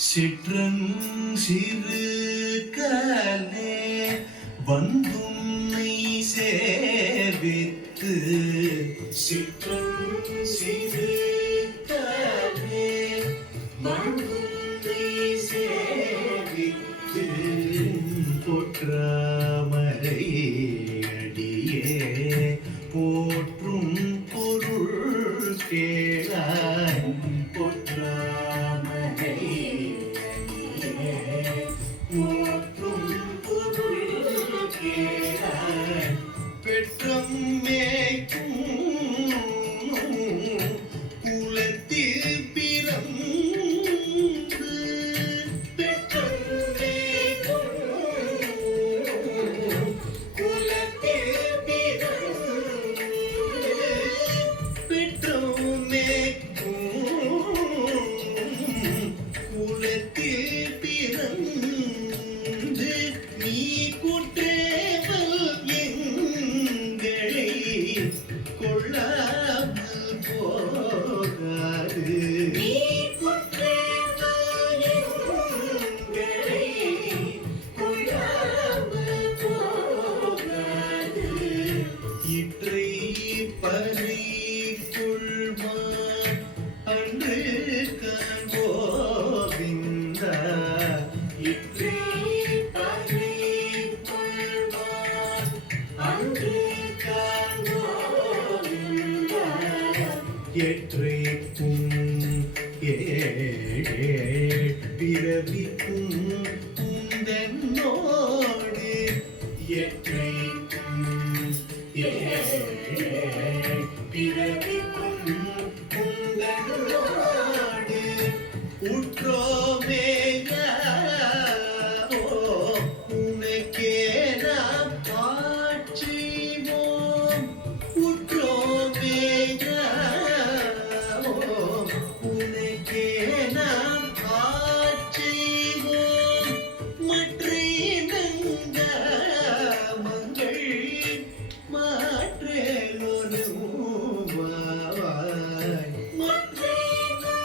சிற்றன் சிறு கலே வந்துன்னை சேவித்து சிற்றன் சிறு கலே வந்துன்னை சேவித்து போற்றாமரை அடியே போற்றும் பொருள் கேளாய் போற்றாமரை போற்றும் பொருள் கேளாய் பெற்றம் மேய்க்கும் குலத்தில் பிறந்து பெற்றம் மேய்க்கும் குலத்தில் பிறந்து பெற்றம் மேய்க்கும் குலத்தில் பிறந்து நீ குற்றேவல் எங்களை கொள்ளாமல் போகாது நீ குற்றேவல் எங்களை கொள்ளாமல் போகாது இற்றை பறி கொள்வான் அன்று கோவிந்தா இற்றை பறி கொள்வான் அன்று கோவிந்தா எற்றைக்கும் பிறவிக்கும் உந்தன்னோடு எற்றைக்கும் பிறவிக்கும் உந்தன்னோடு உற்றோமேயாவோ உனக்கே நாம் ஆட்சிவோம் உற்றோமேயாவோ உனக்கே நாம் ஆட்சிவோம் மற்றேனங்க மங்கள் மாற்றேலொரு வாவாய் மற்றேலொரு